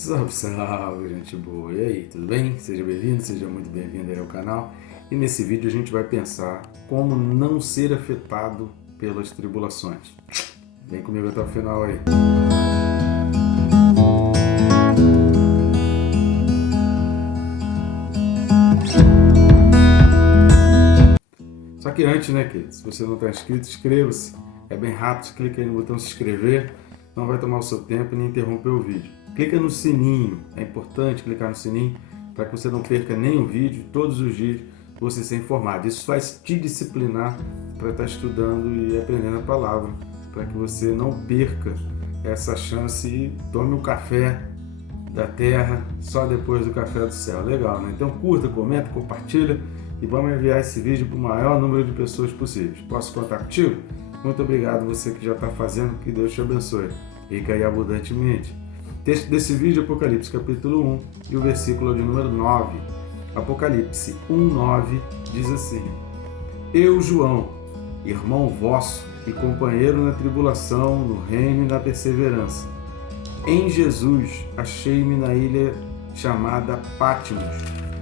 Salve, salve, gente boa! E aí, tudo bem? Seja bem-vindo, seja muito bem-vindo aí ao canal. E nesse vídeo a gente vai pensar como não ser afetado pelas tribulações. Vem comigo até o final aí. Só que antes, né, querido? Se você não está inscrito, inscreva-se. É bem rápido, clica aí no botão se inscrever. Não vai tomar o seu tempo e nem interromper o vídeo. Clica no sininho, é importante clicar no sininho para que você não perca nenhum vídeo, todos os dias você ser informado. Isso faz te disciplinar para estar estudando e aprendendo a palavra, para que você não perca essa chance e tome o café da terra só depois do café do céu. Legal, né? Então curta, comenta, compartilha e vamos enviar esse vídeo para o maior número de pessoas possíveis. Posso contar contigo? Muito obrigado você que já está fazendo, que Deus te abençoe. Rica e abundantemente. Texto desse vídeo, Apocalipse capítulo 1 e o versículo de número 9. Apocalipse 1:9 diz assim: Eu, João, irmão vosso e companheiro na tribulação, no reino e na perseverança, em Jesus achei-me na ilha chamada Patmos,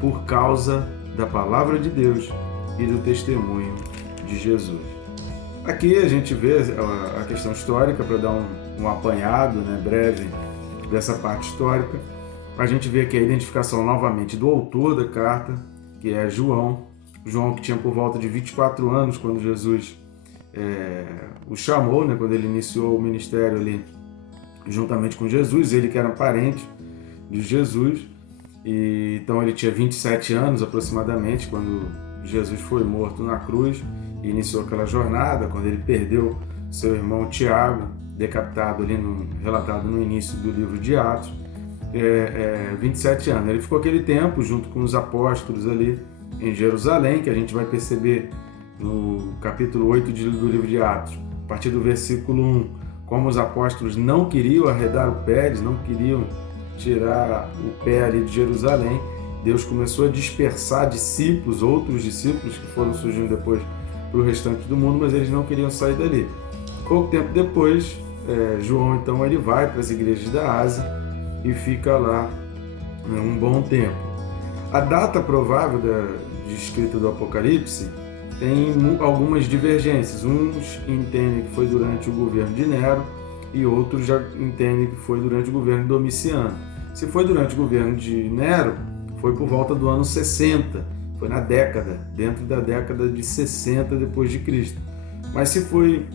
por causa da palavra de Deus e do testemunho de Jesus. Aqui a gente vê a questão histórica, para dar um apanhado, né, breve dessa parte histórica. A gente vê aqui a identificação novamente do autor da carta, que é João. João, que tinha por volta de 24 anos quando Jesus o chamou, né, quando ele iniciou o ministério ali juntamente com Jesus, ele que era parente de Jesus. E então ele tinha 27 anos aproximadamente quando Jesus foi morto na cruz e iniciou aquela jornada, quando ele perdeu seu irmão Tiago, decapitado ali, relatado no início do livro de Atos. 27 anos. Ele ficou aquele tempo junto com os apóstolos ali em Jerusalém, que a gente vai perceber no capítulo 8 do livro de Atos, a partir do versículo 1, como os apóstolos não queriam arredar o pé, eles não queriam tirar o pé ali de Jerusalém. Deus começou a dispersar discípulos, outros discípulos que foram surgindo depois para o restante do mundo, mas eles não queriam sair dali. Pouco tempo depois, João então ele vai para as igrejas da Ásia e fica lá um bom tempo. A data provável de escrita do Apocalipse tem algumas divergências. Uns entendem que foi durante o governo de Nero e outros já entendem que foi durante o governo de Domiciano. Se foi durante o governo de Nero, foi por volta do ano 60, foi dentro da década de 60 depois de Cristo. Mas se foi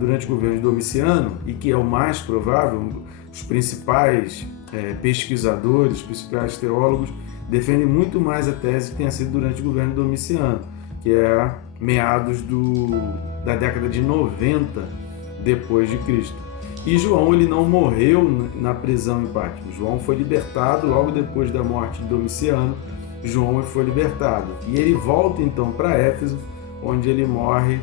durante o governo de Domiciano, e que é o mais provável, os principais pesquisadores, os principais teólogos defendem muito mais a tese que tenha sido durante o governo de Domiciano, que é meados da década de 90 depois de Cristo. E João ele não morreu na prisão em Patmos. João foi libertado logo depois da morte de Domiciano. João foi libertado e ele volta então para Éfeso, onde ele morre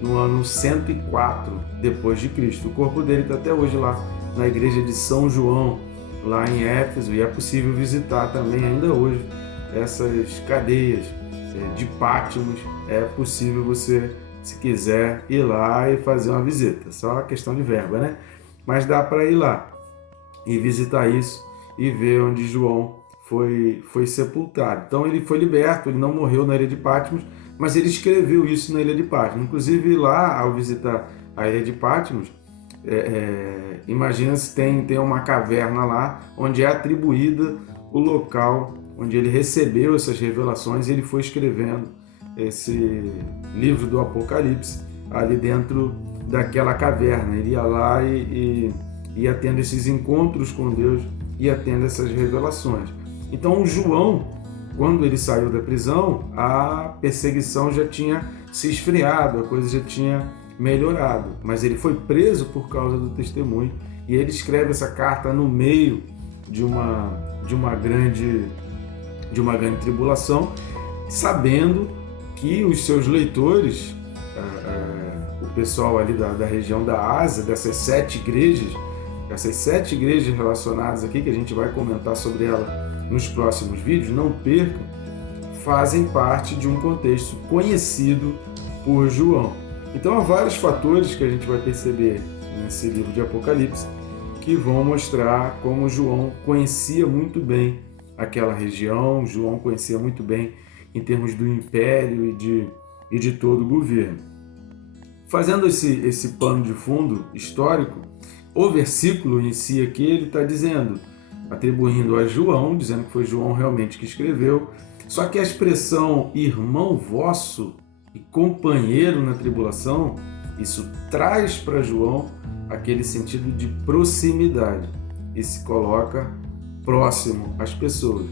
no ano 104 depois de Cristo. O corpo dele está até hoje lá na igreja de São João, lá em Éfeso, e é possível visitar também ainda hoje essas cadeias de Patmos. É possível você, se quiser, ir lá e fazer uma visita. Só questão de verba, né? Mas dá para ir lá e visitar isso e ver onde João foi sepultado. Então ele foi liberto, ele não morreu na ilha de Patmos, mas ele escreveu isso na ilha de Patmos. Inclusive lá, ao visitar a ilha de Patmos, imagina se tem uma caverna lá, onde é atribuída o local onde ele recebeu essas revelações, e ele foi escrevendo esse livro do Apocalipse ali dentro daquela caverna. Ele ia lá e ia tendo esses encontros com Deus, ia tendo essas revelações. Então João, quando ele saiu da prisão, a perseguição já tinha se esfriado, a coisa já tinha melhorado, mas ele foi preso por causa do testemunho, e ele escreve essa carta no meio de uma grande tribulação, sabendo que os seus leitores, o pessoal ali da região da Ásia, dessas 7 igrejas relacionadas aqui, que a gente vai comentar sobre ela nos próximos vídeos, não percam, fazem parte de um contexto conhecido por João. Então há vários fatores que a gente vai perceber nesse livro de Apocalipse que vão mostrar como João conhecia muito bem aquela região, João conhecia muito bem em termos do império e de todo o governo. Fazendo esse pano de fundo histórico, o versículo em si aqui, ele está dizendo, atribuindo a João, dizendo que foi João realmente que escreveu, só que a expressão irmão vosso e companheiro na tribulação, isso traz para João aquele sentido de proximidade e se coloca próximo às pessoas.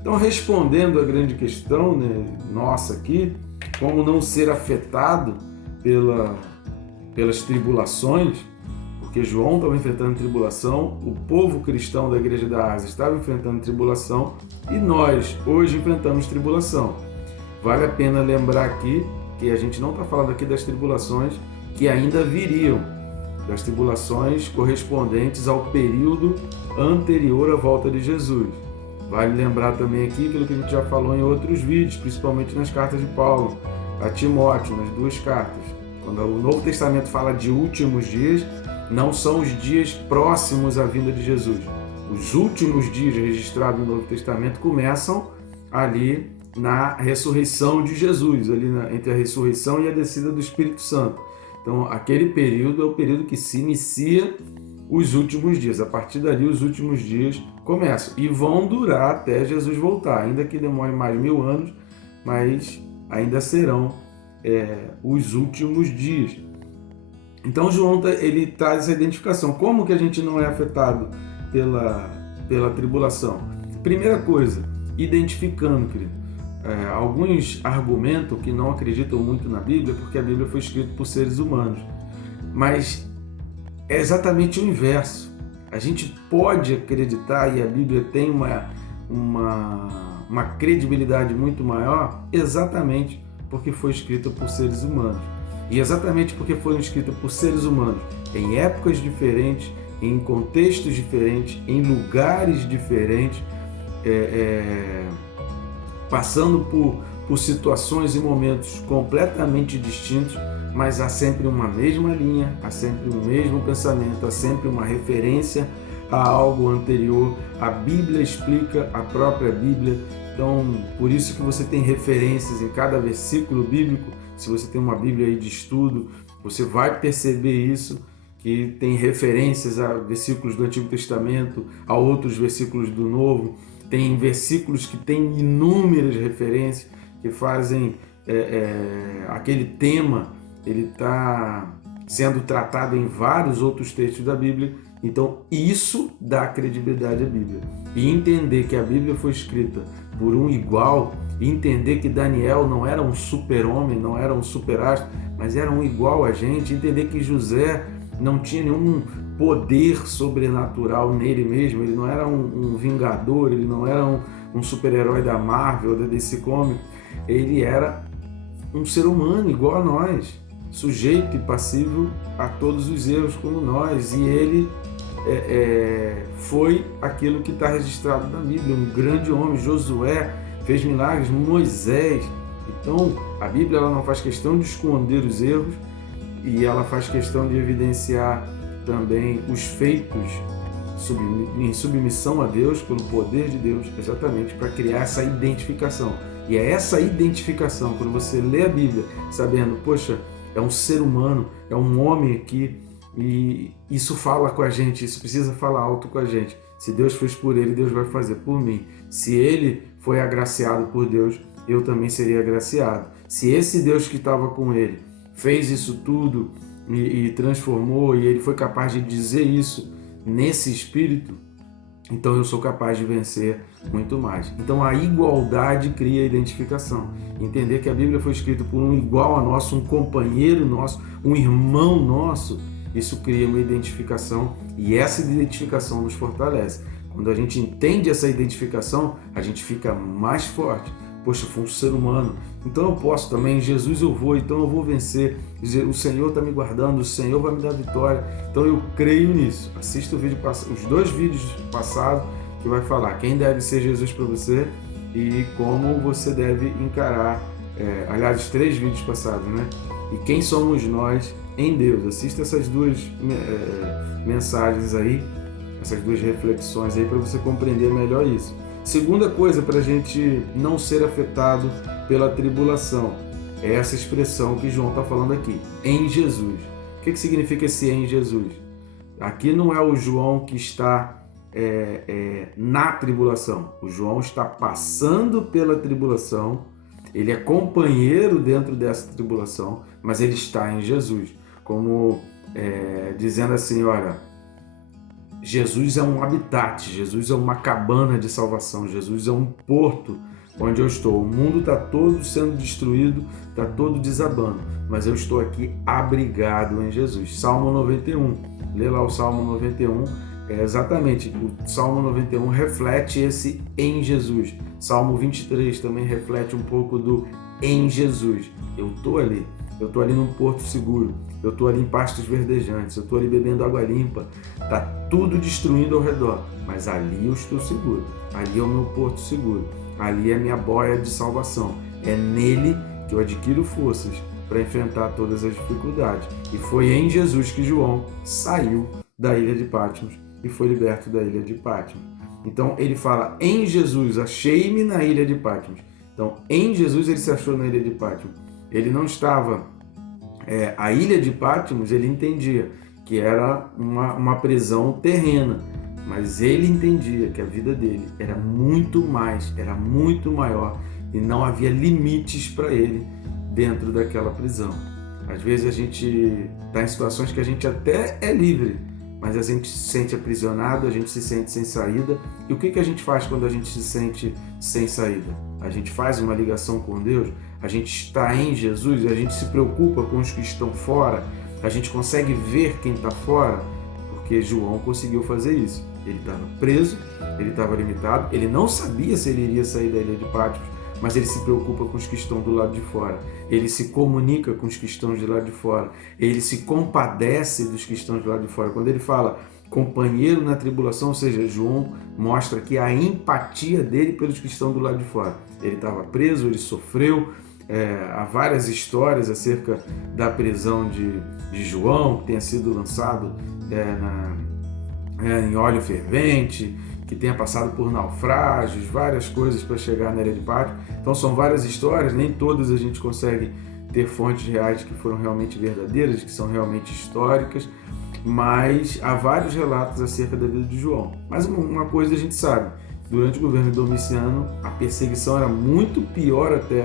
Então, respondendo à grande questão, né, nossa aqui, como não ser afetado pelas tribulações, porque João estava enfrentando tribulação, o povo cristão da igreja da Ásia estava enfrentando tribulação e nós hoje enfrentamos tribulação. Vale a pena lembrar aqui que a gente não está falando aqui das tribulações que ainda viriam, das tribulações correspondentes ao período anterior à volta de Jesus. Vale lembrar também aqui aquilo que a gente já falou em outros vídeos, principalmente nas cartas de Paulo a Timóteo, nas duas cartas. Quando o Novo Testamento fala de últimos dias, não são os dias próximos à vinda de Jesus. Os últimos dias registrados no Novo Testamento começam ali na ressurreição de Jesus, ali entre a ressurreição e a descida do Espírito Santo. Então, aquele período é o período que se inicia os últimos dias. A partir dali, os últimos dias começam e vão durar até Jesus voltar, ainda que demore mais 1000 anos, mas ainda serão os últimos dias. Então, João ele traz essa identificação. Como que a gente não é afetado pela tribulação? Primeira coisa, identificando, querido. Alguns argumentam que não acreditam muito na Bíblia porque a Bíblia foi escrita por seres humanos. Mas é exatamente o inverso. A gente pode acreditar, e a Bíblia tem uma credibilidade muito maior, exatamente porque foi escrita por seres humanos. E exatamente porque foi escrita por seres humanos, em épocas diferentes, em contextos diferentes, em lugares diferentes, passando por situações e momentos completamente distintos, mas há sempre uma mesma linha, há sempre o mesmo pensamento, há sempre uma referência a algo anterior. A Bíblia explica a própria Bíblia, então por isso que você tem referências em cada versículo bíblico. Se você tem uma Bíblia aí de estudo, você vai perceber isso, que tem referências a versículos do Antigo Testamento, a outros versículos do Novo. Tem versículos que têm inúmeras referências, que fazem aquele tema, ele está sendo tratado em vários outros textos da Bíblia. Então isso dá credibilidade à Bíblia. E entender que a Bíblia foi escrita por um igual, e entender que Daniel não era um super-homem, não era um super-astro, mas era um igual a gente, entender que José não tinha nenhum poder sobrenatural nele mesmo, ele não era um vingador, ele não era um super-herói da Marvel, da DC Comics, ele era um ser humano igual a nós, sujeito e passível a todos os erros como nós, e ele foi aquilo que está registrado na Bíblia, um grande homem. Josué fez milagres, Moisés. Então a Bíblia ela não faz questão de esconder os erros, e ela faz questão de evidenciar também os feitos em submissão a Deus, pelo poder de Deus, exatamente para criar essa identificação. E é essa identificação, quando você lê a Bíblia sabendo, poxa, é um ser humano, é um homem aqui, e isso fala com a gente, isso precisa falar alto com a gente. Se Deus fez por ele, Deus vai fazer por mim. Se ele foi agraciado por Deus, eu também seria agraciado. Se esse Deus que estava com ele fez isso tudo e transformou, e ele foi capaz de dizer isso nesse espírito, então eu sou capaz de vencer muito mais. Então a igualdade cria a identificação. Entender que a Bíblia foi escrita por um igual a nosso, um companheiro nosso, um irmão nosso, isso cria uma identificação, e essa identificação nos fortalece. Quando a gente entende essa identificação, a gente fica mais forte. Poxa, foi um ser humano, então eu posso também, em Jesus eu vou, então eu vou vencer, o Senhor está me guardando, o Senhor vai me dar vitória, então eu creio nisso. Assista os 2 vídeos passados que vai falar quem deve ser Jesus para você e como você deve encarar, aliás, os 3 vídeos passados, né? E quem somos nós em Deus. Assista essas 2 mensagens aí essas duas reflexões aí para você compreender melhor isso. Segunda coisa para a gente não ser afetado pela tribulação é essa expressão que João está falando aqui, em Jesus. O que significa esse em Jesus? Aqui não é o João que está na tribulação. O João está passando pela tribulação, ele é companheiro dentro dessa tribulação, mas ele está em Jesus. Como dizendo assim, olha, Jesus é um habitat, Jesus é uma cabana de salvação, Jesus é um porto onde eu estou. O mundo está todo sendo destruído, está todo desabando, mas eu estou aqui abrigado em Jesus. Salmo 91, lê lá o Salmo 91, exatamente, o Salmo 91 reflete esse em Jesus. Salmo 23 também reflete um pouco do em Jesus. Eu estou ali num porto seguro, eu estou ali em pastos verdejantes, eu estou ali bebendo água limpa, está tudo destruindo ao redor, mas ali eu estou seguro, ali é o meu porto seguro, ali é a minha boia de salvação, é nele que eu adquiro forças para enfrentar todas as dificuldades. E foi em Jesus que João saiu da ilha de Patmos e foi liberto da ilha de Patmos. Então ele fala, em Jesus, achei-me na ilha de Patmos. Então em Jesus ele se achou na ilha de Patmos. Ele não estava... a ilha de Patmos, ele entendia que era uma prisão terrena, mas ele entendia que a vida dele era muito mais, era muito maior e não havia limites para ele dentro daquela prisão. Às vezes a gente está em situações que a gente até é livre, mas a gente se sente aprisionado, a gente se sente sem saída. E o que a gente faz quando a gente se sente sem saída? A gente faz uma ligação com Deus, a gente está em Jesus, a gente se preocupa com os que estão fora, a gente consegue ver quem está fora, porque João conseguiu fazer isso. Ele estava preso, ele estava limitado, ele não sabia se ele iria sair da ilha de Patmos, mas ele se preocupa com os que estão do lado de fora, ele se comunica com os que estão de lado de fora, ele se compadece dos que estão de lado de fora. Quando ele fala companheiro na tribulação, ou seja, João mostra que a empatia dele pelos que estão do lado de fora. Ele estava preso, ele sofreu, há várias histórias acerca da prisão de João, que tenha sido lançado em óleo fervente, que tenha passado por naufrágios, várias coisas para chegar na ilha de Patmos. Então são várias histórias, nem todas a gente consegue ter fontes reais que foram realmente verdadeiras, que são realmente históricas, mas há vários relatos acerca da vida de João. Mas uma coisa a gente sabe, durante o governo de Domiciano, a perseguição era muito pior até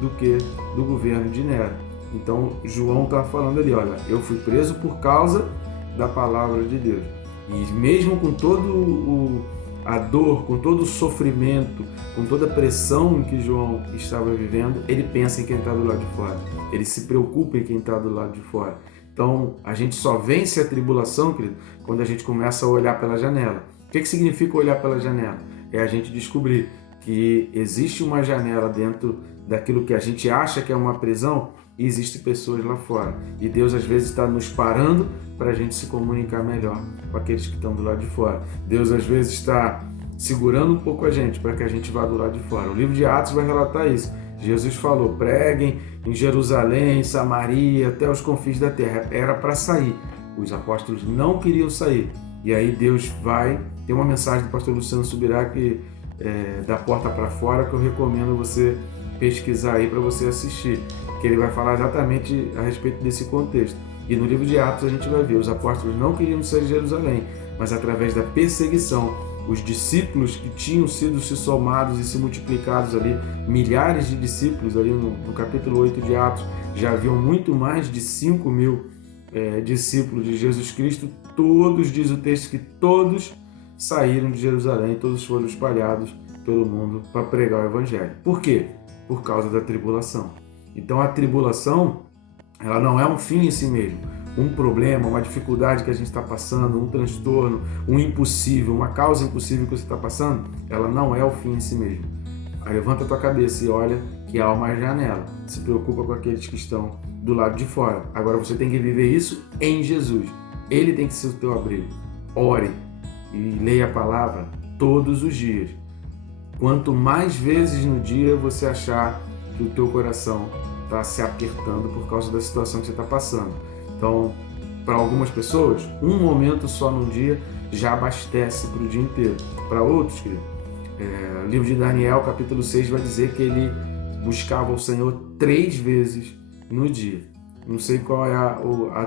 do que do governo de Nero. Então João está falando ali, olha, eu fui preso por causa da palavra de Deus. E mesmo com todo a dor, com todo o sofrimento, com toda a pressão que João estava vivendo, ele pensa em quem está do lado de fora. Ele se preocupa em quem está do lado de fora. Então, a gente só vence a tribulação, querido, quando a gente começa a olhar pela janela. O que significa olhar pela janela? É a gente descobrir que existe uma janela dentro daquilo que a gente acha que é uma prisão e existem pessoas lá fora. E Deus, às vezes, está nos parando para a gente se comunicar melhor com aqueles que estão do lado de fora. Deus, às vezes, está segurando um pouco a gente para que a gente vá do lado de fora. O livro de Atos vai relatar isso. Jesus falou, preguem em Jerusalém, Samaria, até os confins da terra. Era para sair. Os apóstolos não queriam sair. E aí Deus vai... Tem uma mensagem do pastor Luciano Subirá que da porta para fora, que eu recomendo você pesquisar aí para você assistir, que ele vai falar exatamente a respeito desse contexto. E no livro de Atos a gente vai ver, os apóstolos não queriam sair de Jerusalém, mas através da perseguição, os discípulos que tinham sido se somados e se multiplicados ali, milhares de discípulos ali no capítulo 8 de Atos, já haviam muito mais de 5.000 discípulos de Jesus Cristo. Todos, diz o texto, que todos saíram de Jerusalém, todos foram espalhados pelo mundo para pregar o Evangelho. Por quê? Por causa da tribulação. Então a tribulação, ela não é um fim em si mesmo. Um problema, uma dificuldade que a gente está passando, um transtorno, um impossível, uma causa impossível que você está passando, ela não é o fim em si mesmo. Aí levanta a tua cabeça e olha que há uma janela. Se preocupa com aqueles que estão do lado de fora. Agora você tem que viver isso em Jesus. Ele tem que ser o teu abrigo. Ore e leia a palavra todos os dias. Quanto mais vezes no dia você achar que o teu coração está se apertando por causa da situação que você está passando. Então, para algumas pessoas, um momento só no dia já abastece para o dia inteiro. Para outros, querido, o livro de Daniel, capítulo 6, vai dizer que ele buscava o Senhor 3 vezes no dia. Não sei qual é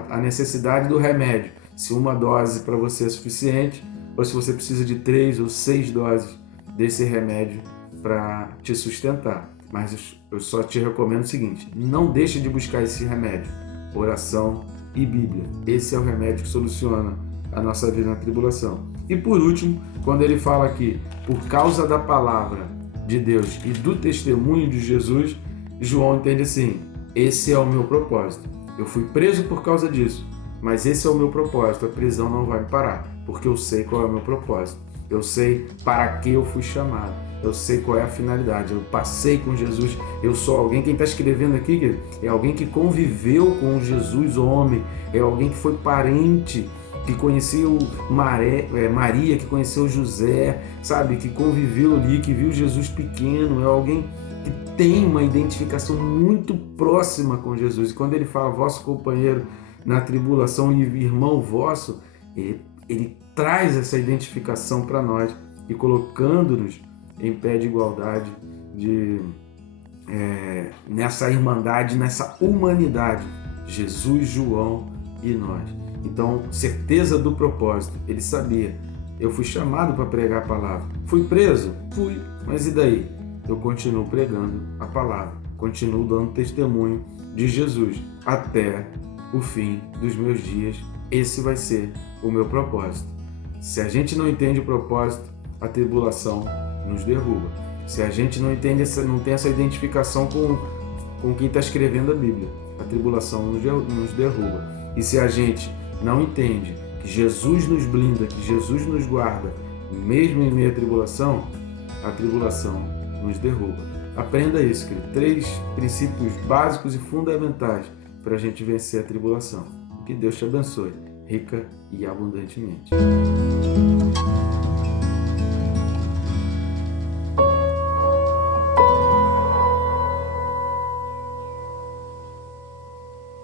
a necessidade do remédio, se uma dose para você é suficiente, ou se você precisa de 3 ou 6 doses desse remédio para te sustentar. Mas eu só te recomendo o seguinte: não deixe de buscar esse remédio, oração e Bíblia. Esse é o remédio que soluciona a nossa vida na tribulação. E por último, quando ele fala aqui, por causa da palavra de Deus e do testemunho de Jesus, João entende assim: esse é o meu propósito. Eu fui preso por causa disso, mas esse é o meu propósito. A prisão não vai me parar, porque eu sei qual é o meu propósito. Eu sei para que eu fui chamado. Eu sei qual é a finalidade. Eu passei com Jesus. Eu sou alguém, quem está escrevendo aqui, é alguém que conviveu com Jesus homem. É alguém que foi parente, que conheceu Maria, que conheceu José, sabe? Que conviveu ali, que viu Jesus pequeno. É alguém que tem uma identificação muito próxima com Jesus. E quando ele fala vosso companheiro na tribulação e irmão vosso, ele traz essa identificação para nós e colocando-nos em pé de igualdade, nessa irmandade, nessa humanidade, Jesus, João e nós. Então, certeza do propósito, ele sabia, eu fui chamado para pregar a palavra, fui preso? Fui, mas e daí? Eu continuo pregando a palavra, continuo dando testemunho de Jesus até o fim dos meus dias. Esse vai ser o meu propósito. Se a gente não entende o propósito, a tribulação nos derruba. Se a gente não tem essa identificação com quem está escrevendo a Bíblia, a tribulação nos derruba. E se a gente não entende que Jesus nos blinda, que Jesus nos guarda, mesmo em meio à tribulação, a tribulação nos derruba. Aprenda isso, querido. 3 princípios básicos e fundamentais para a gente vencer a tribulação. Que Deus te abençoe, rica e abundantemente.